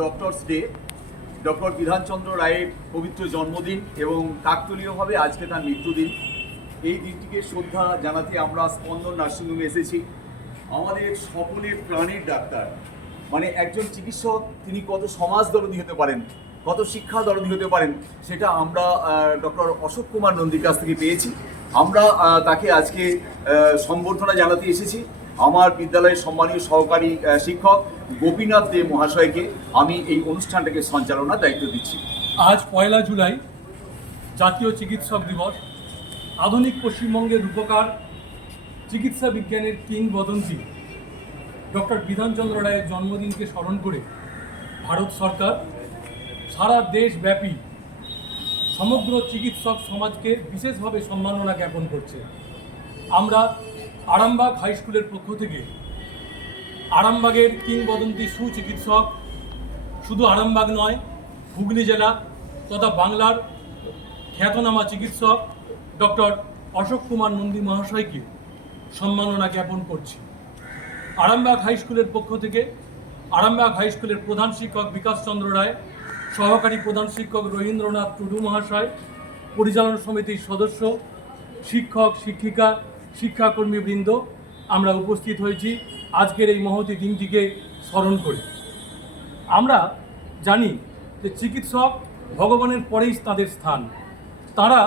Doctors day doctor Bidhanchandra রায়ের পবিত্র জন্মদিন এবং কাকতলীয়ভাবে আজকে তার মৃত্যুদিন। এই দিনটিকে শ্রদ্ধা জানাতে আমরা স্পন্দন নার্সিংহোমে এসেছি। আমাদের সকলের প্রাণের ডাক্তার। মানে একজন চিকিৎসক, তিনি কত সমাজ দরদি হতে পারেন, কত শিক্ষা দরদি হতে পারেন, সেটা আমরা ডক্টর অশোক কুমার নন্দীর কাছ থেকে পেয়েছি। আমরা তাকে আজকে সম্বর্ধনা জানাতে এসেছি। আমার বিদ্যালয়ের সম্মানীয় সহকারী শিক্ষক গোপীনাথ দে মহাশয়কে আমি এই অনুষ্ঠানটাকে সঞ্চালনার দায়িত্ব দিচ্ছি। আজ পয়লা জুলাই, জাতীয় চিকিৎসক দিবস। আধুনিক পশ্চিমবঙ্গের রূপকার চিকিৎসা বিজ্ঞানের কিংবদন্তি ডক্টর বিধানচন্দ্র রায়ের জন্মদিনকে স্মরণ করে ভারত সরকার সারা দেশব্যাপী সমগ্র চিকিৎসক সমাজকে বিশেষভাবে সম্মাননা জ্ঞাপন করছে। আমরা আরামবাগ হাই স্কুলের পক্ষ থেকে আরামবাগের কিংবদন্তি সুচিকিৎসক শুধু আরামবাগ নয়, হুগলি জেলা তথা বাংলার খ্যাতনামা চিকিৎসক ডক্টর অশোক কুমার নন্দী মহাশয়কে সম্মাননা জ্ঞাপন করছি। আরামবাগ হাই স্কুলের পক্ষ থেকে আরামবাগ হাই স্কুলের প্রধান শিক্ষক বিকাশ চন্দ্র রায়, সহকারী প্রধান শিক্ষক রবীন্দ্রনাথ টুডু মহাশয়, পরিচালনা সমিতির সদস্য, শিক্ষক, শিক্ষিকা শিক্ষাকর্মীবৃন্দ, আমরা উপস্থিত হয়েছি আজকের এই মহতি দিনটিকে স্মরণ করে। আমরা জানি যে চিকিৎসক ভগবানের পরেই তাদের স্থান। তারা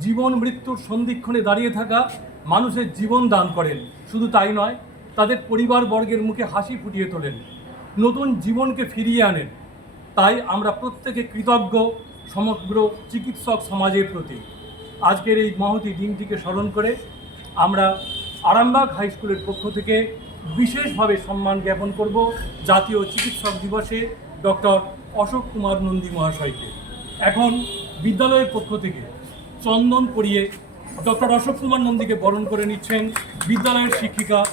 জীবন মৃত্যুর সন্ধিক্ষণে দাঁড়িয়ে থাকা মানুষের জীবন দান করেন। শুধু তাই নয়, তাদের পরিবার বর্গের মুখে হাসি ফুটিয়ে তোলেন। নতুন জীবনকে ফিরিয়ে আনেন। তাই আমরা প্রত্যেকে কৃতজ্ঞ সমগ্র চিকিৎসক সমাজের প্রতি। আজকের এই মহতি দিনটিকে স্মরণ করে আমরা আরামবাগ হাই স্কুলের পক্ষ থেকে বিশেষভাবে সম্মান জ্ঞাপন করব জাতীয় চিকিৎসক দিবসে ডক্টর অশোক কুমার নন্দী মহাশয়কে। এখন বিদ্যালয়ের পক্ষ থেকে চন্দন পরিয়ে ডক্টর অশোক কুমার নন্দীকে বরণ করে নিচ্ছেন বিদ্যালয়ের শিক্ষিকা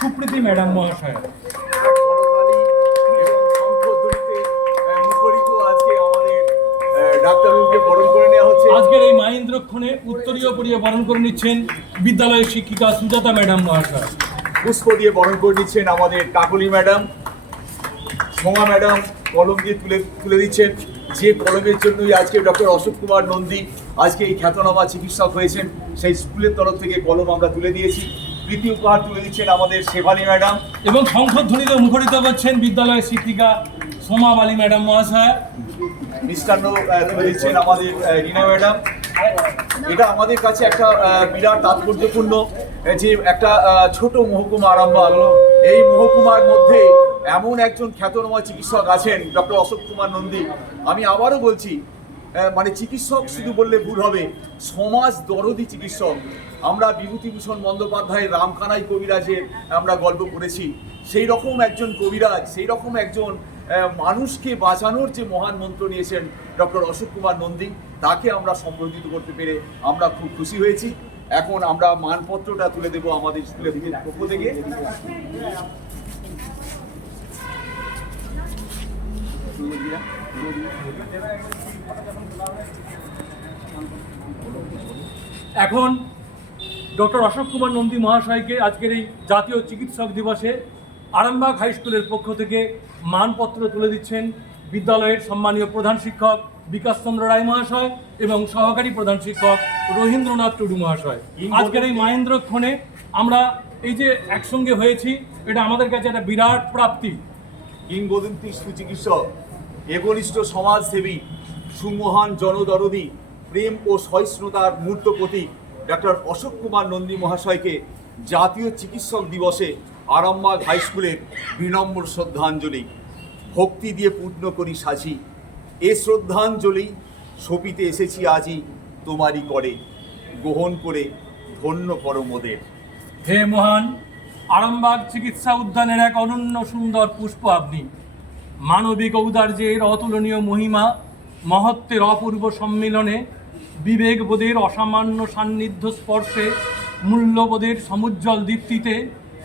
সুপ্রীতি ম্যাডাম মহাশয়। আহ, বরণ করে নেওয়া আজকের এই মাহেন্দ্রক্ষণে উত্তরীয় পরিয়ে বরণ করে নিচ্ছেন বিদ্যালয়ের শিক্ষিকা সুজাতা ম্যাডাম মহাশয়। পুষ্প দিয়ে বরণ করে নিচ্ছেন আমাদের কাকলি ম্যাডাম সোমা ম্যাডাম কলম দিয়ে তুলে তুলে দিচ্ছেন। যে কলমের জন্যই আজকে ডক্টর অশোক কুমার নন্দী আজকে এই খ্যাতনামা চিকিৎসক হয়েছেন সেই স্কুলের তরফ থেকে কলম আমরা তুলে দিয়েছি। প্রীতি উপহার তুলে দিচ্ছেন আমাদের শেফালি ম্যাডাম। এবং শঙ্খধ্বনিতে মুখরিত করছেন বিদ্যালয়ের শিক্ষিকা সোমা বালি ম্যাডাম মহাশয়। মিষ্টান্ন তুলে দিচ্ছেন আমাদের রিনা ম্যাডাম। এটা আমাদের কাছে একটা বিরাট তাৎপর্যপূর্ণ যে একটা ছোট মহকুমা আরামবাগ। এই মহকুমার মধ্যে এমন একজন খ্যাতনামা চিকিৎসক আছেন, ডক্টর অশোক কুমার নন্দী। আমি আবারও বলছি মানে চিকিৎসক শুধু বললে ভুল হবে, সমাজ দরদি চিকিৎসক। আমরা বিভূতিভূষণ বন্দ্যোপাধ্যায়ের রামকানাই কবিরাজের আমরা গল্প করেছি সেই রকম একজন কবিরাজ, সেই রকম একজন মানুষকে বাঁচানোর যে মহান মন্ত্র নিয়েছেন ডক্টর অশোক কুমার নন্দী, তাকে আমরা সম্বর্ধিত করতে পেরে আমরা খুব খুশি হয়েছি। এখন আমরা মানপত্রটা তুলে দেবো আমাদের স্কুলের পক্ষ থেকে। এখন ডক্টর অশোক কুমার নন্দী মহাশয়কে আজকের এই জাতীয় চিকিৎসক দিবসে আরামবাগ হাই স্কুলের পক্ষ থেকে মানপত্র তুলে দিচ্ছেন বিদ্যালয়ের সম্মানীয় প্রধান শিক্ষক বিকাশ চন্দ্র রায় মহাশয় এবং সহকারী প্রধান শিক্ষক রবীন্দ্রনাথ টুডু মহাশয়। আজকের এই মাহেন্দ্রক্ষণে আমরা এই যে একসঙ্গে হয়েছি এটা আমাদের কাছে একটা বিরাট প্রাপ্তি। কিংবদন্তি সুচিকিৎসক একনিষ্ঠ সমাজসেবী সুমহান জনদরদি প্রেম ও সহিষ্ণুতার মূর্ত প্রতীক ডক্টর অশোক কুমার নন্দী মহাশয়কে জাতীয় চিকিৎসক দিবসে আরামবাগ হাই স্কুলের বিনম্র শ্রদ্ধাঞ্জলি। ভক্তি দিয়ে পূর্ণ করি সাজি। এ শ্রদ্ধাঞ্জলি সপিতে এসেছি আজই তোমারই করে, গ্রহণ করে ধন্য পরমদের। হে মহান, আরামবাগ চিকিৎসা উদ্যানের এক অনন্য সুন্দর পুষ্প আপনি মানবিক ঔদার্যের অতুলনীয় মহিমা, মহত্বের অপূর্ব সম্মিলনে, বিবেকবোধের অসামান্য সান্নিধ্য স্পর্শে, মূল্যবোধের সমুজ্জ্বল দীপ্তিতে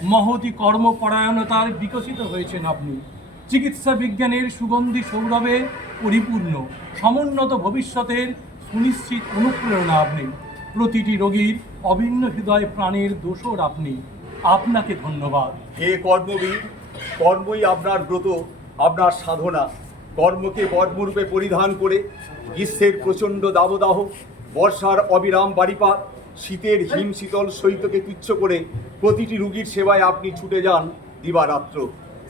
মহতি কর্মপরায়ণতার বিকশিত হয়েছেন আপনি। চিকিৎসা বিজ্ঞানের সুগন্ধি সৌরভে পরিপূর্ণ। সমুন্নত ভবিষ্যতের সুনিশ্চিত অনুপ্রেরণা আপনি। প্রতিটি রোগীর অভিন্ন হৃদয় প্রাণের দোষর আপনি। আপনাকে ধন্যবাদ। হে কর্মবীর, কর্মই আপনার ব্রত, আপনার সাধনা। কর্মকে কর্মরূপে পরিধান করে গ্রীষ্মের প্রচণ্ড দাবদাহ, বর্ষার অবিরাম বাড়িপাত শীতের হিম শীতল শৈত্যকে তুচ্ছ করে প্রতিটি রুগীর সেবায় আপনি ছুটে যান দিবারাত্র।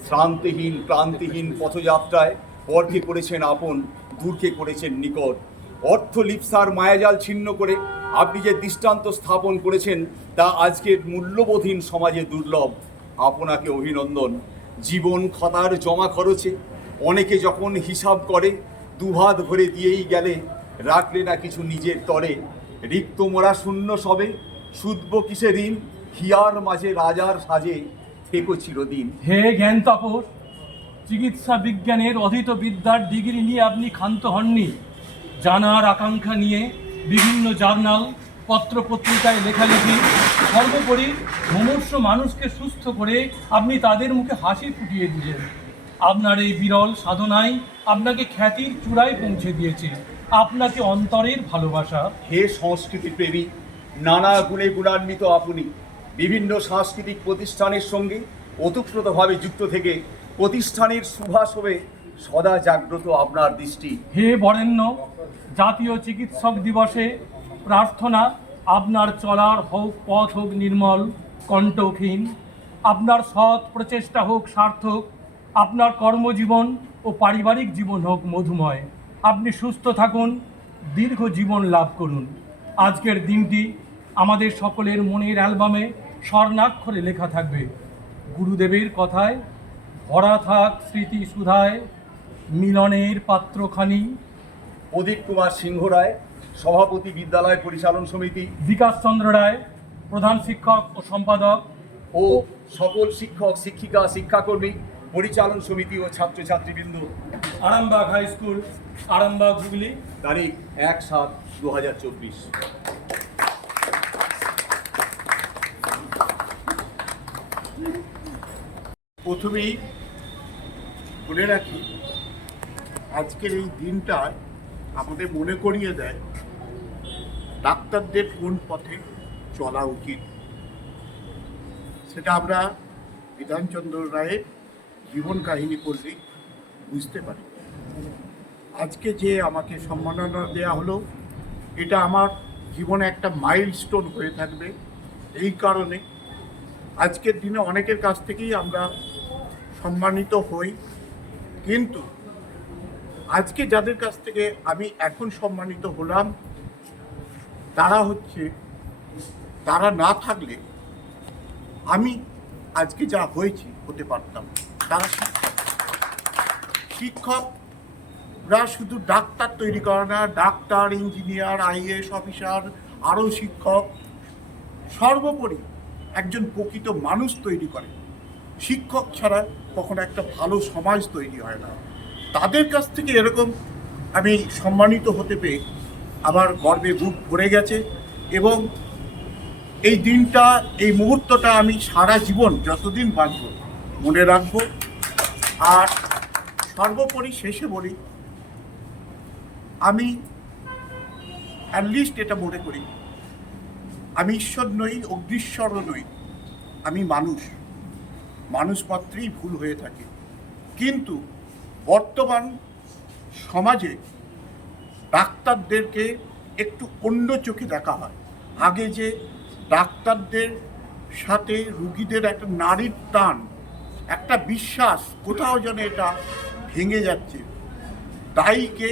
শ্রান্তিহীন, ক্লান্তিহীন পথযাত্রায় পরকে করেছেন আপন, দূরকে করেছেন নিকট। অর্থ লিপসার মায়াজাল ছিন্ন করে আপনি যে দৃষ্টান্ত স্থাপন করেছেন, তা আজকের মূল্যবোধীন সমাজে দুর্লভ। আপনাকে অভিনন্দন। জীবন খতার জমা খরচে অনেকে যখন হিসাব করে, দুহাত ভরে দিয়েই গেলে রাখলে না কিছু নিজের তরে। রিক্ত মোরা শূন্য সবে, শুধব কিসে ঋণ? হিয়ার মাঝে রাজার সাজে থেকো চিরদিন। হে জ্ঞান তাপস চিকিৎসা বিজ্ঞানের অধীত বিদ্যার ডিগ্রি নিয়ে আপনি ক্ষান্ত হননি। জানার আকাঙ্ক্ষা নিয়ে বিভিন্ন জার্নাল পত্র পত্রিকায় লেখালেখি, সর্বোপরি মুমূর্ষ মানুষকে সুস্থ করে আপনি তাদের মুখে হাসি ফুটিয়ে দিলেন। আপনার এই বিরল সাধনায় আপনাকে খ্যাতির চূড়ায় পৌঁছে দিয়েছে। আপনাকে অন্তরের ভালোবাসা। হে সংস্কৃতি প্রেমী নানা গুণে গুণান্বিত আপনি বিভিন্ন সাংস্কৃতিক প্রতিষ্ঠানের সঙ্গে ওতপ্রোতভাবে যুক্ত থেকে প্রতিষ্ঠানের সুভাষবে সদা জাগ্রত আপনার দৃষ্টি। হে বরেণ্য জাতীয় চিকিৎসক দিবসে প্রার্থনা আপনার চলার হোক পথ হোক নির্মল কণ্ঠহীন আপনার সৎ প্রচেষ্টা হোক সার্থক আপনার কর্মজীবন ও পারিবারিক জীবন হোক মধুময়। আপনি সুস্থ থাকুন দীর্ঘ জীবন লাভ করুন। আজকের দিনটি আমাদের সকলের মনের অ্যালবামে স্বর্ণাক্ষরে লেখা থাকবে। গুরুদেবের কথায় ভরা থাক স্মৃতি সুধায় মিলনের পাত্রখানি। প্রদীপ কুমার সিংহ রায় সভাপতি বিদ্যালয় পরিচালন সমিতি। বিকাশ চন্দ্র রায় প্রধান শিক্ষক ও সম্পাদক। ও সকল শিক্ষক শিক্ষিকা শিক্ষাকর্মী পরিচালন সমিতি ও ছাত্রছাত্রীবৃন্দ। আরামবাগ হাই স্কুল, আরামবাগ হুগলি, তারিখ এক সাত দু হাজার চব্বিশ। প্রথমেই বলে রাখি, আজকের এই দিনটা আমাদের মনে করিয়ে দেয়, ডাক্তারদের কোন পথে চলা উচিত। সেটা আমরা বিধানচন্দ্র রায়ের জীবন কাহিনী পড়লেই বুঝতে পারি। আজকে যে আমাকে সম্মাননা দেওয়া হলো, এটা আমার জীবনে একটা মাইলস্টোন হয়ে থাকবে এই কারণে। আজকের দিনে অনেকের কাছ থেকেই আমরা সম্মানিত হই, কিন্তু আজকে যাদের কাছ থেকে আমি এখন সম্মানিত হলাম, তারা হচ্ছে, তারা না থাকলে আমি আজকে যা হয়েছি হতে পারতাম তারা শিক্ষক শিক্ষকরা শুধু ডাক্তার তৈরি করে না, ডাক্তার, ইঞ্জিনিয়ার আইএস অফিসার, আরও শিক্ষক, সর্বোপরি একজন প্রকৃত মানুষ তৈরি করে। শিক্ষক ছাড়া কখনো একটা ভালো সমাজ তৈরি হয় না। তাদের কাছ থেকে এরকম আমি সম্মানিত হতে পেরে আমার গর্বে বুক ভরে গেছে এবং এই দিনটা, এই মুহূর্তটা আমি সারা জীবন যতদিন বাঁচব মনে রাখব। আর সর্বোপরি শেষে বলি, আমি অ্যাটলিস্ট এটা মনে করি, আমি ঈশ্বর নই, অগ্নিশ্বরও নই, আমি মানুষ। মানুষপত্রেই ভুল হয়ে থাকে। কিন্তু বর্তমান সমাজে ডাক্তারদেরকে একটু অন্য চোখে দেখা হয়। আগে যে ডাক্তারদের সাথে রুগীদের একটা নারীর টান একটা বিশ্বাস কোথাও যেন এটা ভেঙে যাচ্ছে। তাইকে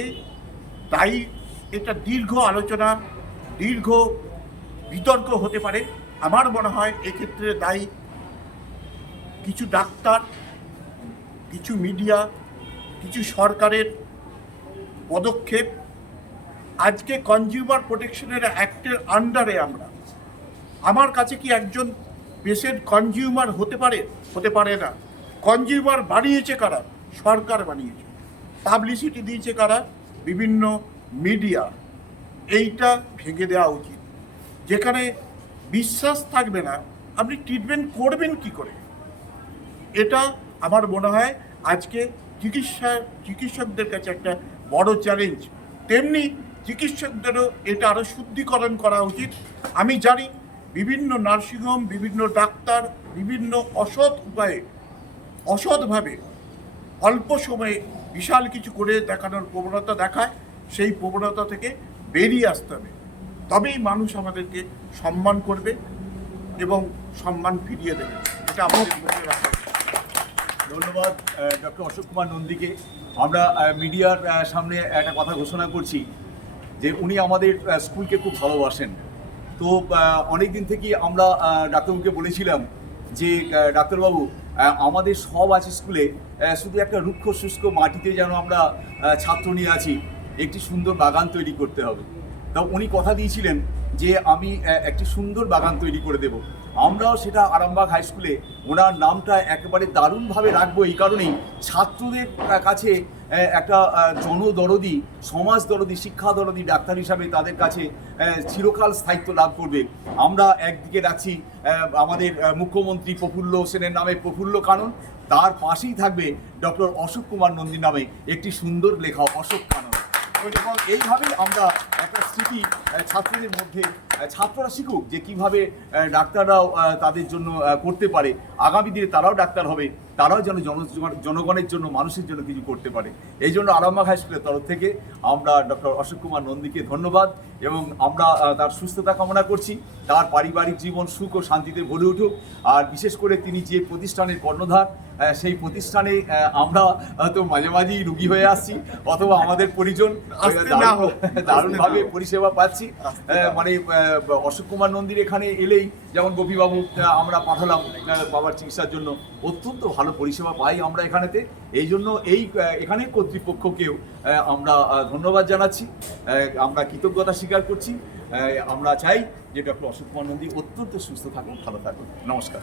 দায়ী এটা দীর্ঘ আলোচনা, দীর্ঘ বিতর্ক হতে পারে। আমার মনে হয় এক্ষেত্রে দায়ী কিছু ডাক্তার, কিছু মিডিয়া, কিছু সরকারের পদক্ষেপ, আজকে কনজিউমার প্রোটেকশনের অ্যাক্টের আন্ডারে আমরা। আমার কাছে কি একজন পেশেন্ট কনজিউমার হতে পারে হতে পারে না। কনজিউমার বানিয়েছে কারা? সরকার বানিয়েছে। পাবলিসিটি দিয়েছে কারা? বিভিন্ন মিডিয়া এইটা ভেঙে দেওয়া উচিত। যেখানে বিশ্বাস থাকবে না, আপনি ট্রিটমেন্ট করবেন কি করে? এটা আমার মনে হয় আজকে চিকিৎসা, চিকিৎসকদের কাছে একটা বড় চ্যালেঞ্জ তেমনি চিকিৎসকদেরও এটা আরও শুদ্ধিকরণ করা উচিত। আমি জানি বিভিন্ন নার্সিংহোম বিভিন্ন ডাক্তার বিভিন্ন অসৎ উপায়ে অসৎভাবে অল্প সময়ে বিশাল কিছু করে দেখানোর প্রবণতা দেখায় সেই প্রবণতা থেকে বেরিয়ে আসতে হবে। তবেই মানুষ আমাদেরকে সম্মান করবে এবং সম্মান ফিরিয়ে দেবে। এটা আমাদের মনে রাখা ধন্যবাদ ডক্টর অশোক কুমার নন্দীকে। আমরা মিডিয়ার সামনে একটা কথা ঘোষণা করছি যে উনি আমাদের স্কুলকে খুব ভালোবাসেন। তো অনেক দিন থেকেই আমরা ডাক্তারবাবুকে বলেছিলাম যে ডাক্তারবাবু আমাদের সব আছে স্কুলে শুধু একটা রুক্ষ শুষ্ক মাটিতে যেন আমরা ছাত্র নিয়ে আছি, একটি সুন্দর বাগান তৈরি করতে হবে। তা উনি কথা দিয়েছিলেন যে, আমি একটি সুন্দর বাগান তৈরি করে দেব। আমরাও সেটা আরামবাগ হাই স্কুলে ওনার নামটা একেবারে দারুণভাবে রাখব। এই কারণেই ছাত্রদের কাছে একটা জনদরদি সমাজ দরদি, শিক্ষা দরদি ডাক্তার হিসাবে তাদের কাছে চিরকাল স্থায়িত্ব লাভ করবে। আমরা একদিকে রাখছি আমাদের মুখ্যমন্ত্রী প্রফুল্ল সেনের নামে প্রফুল্ল কানন, তার পাশেই থাকবে ডক্টর অশোক কুমার নন্দী নামে একটি সুন্দর লেখা অশোক কানন। এবং এইভাবেই আমরা একটা স্মৃতি ছাত্রদের মধ্যে ছাত্ররা শিখুক যে কীভাবে ডাক্তাররাও তাদের জন্য করতে পারে আগামী দিনে তারাও ডাক্তার হবে তারাও যেন জনগণের জন্য মানুষের জন্য কিছু করতে পারে এই জন্য আরামবাগ হাই স্কুলের তরফ থেকে আমরা ডক্টর অশোক কুমার নন্দীকে ধন্যবাদ এবং আমরা তার সুস্থতা কামনা করছি তার পারিবারিক জীবন সুখ ও শান্তিতে ভরে উঠুক আর বিশেষ করে তিনি যে প্রতিষ্ঠানের কর্ণধার সেই প্রতিষ্ঠানে আমরা হয়তো মাঝে মাঝেই রুগী হয়ে আসছি অথবা আমাদের পরিজন দারুণভাবে। পরিষেবা পাচ্ছি। মানে অশোক কুমার নন্দীর এখানে এলেই যেমন গোপীবাবু আমরা পাঠালাম বাবার চিকিৎসার জন্য। অত্যন্ত ভালো পরিষেবা পাই আমরা এখানেতে। এই জন্য এই এখানে কর্তৃপক্ষকেও আমরা ধন্যবাদ জানাচ্ছি। আমরা কৃতজ্ঞতা স্বীকার করছি। আমরা চাই যে ডক্টর অশোক কুমার নন্দী অত্যন্ত সুস্থ থাকুন ভালো থাকুন নমস্কার।